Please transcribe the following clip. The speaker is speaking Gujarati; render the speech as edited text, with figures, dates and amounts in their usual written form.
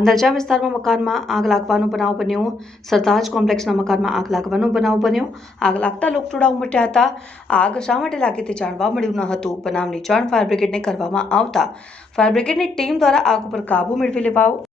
આંધરજા વિસ્તારમાં મકાનમાં આગ લાગવાનો બનાવ બન્યો. સરતાજ કોમ્પ્લેક્સના મકાનમાં આગ લાગવાનો બનાવ બન્યો. આગ લાગતા લોકટોળા ઉમટ્યા હતા. આગ શા માટે લાગી તે જાણવા મળ્યું ન હતું. બનાવની જાણ ફાયર બ્રિગેડને કરવામાં આવતા ફાયર બ્રિગેડની ટીમ દ્વારા આગ ઉપર કાબુ મેળવી લેવાયો.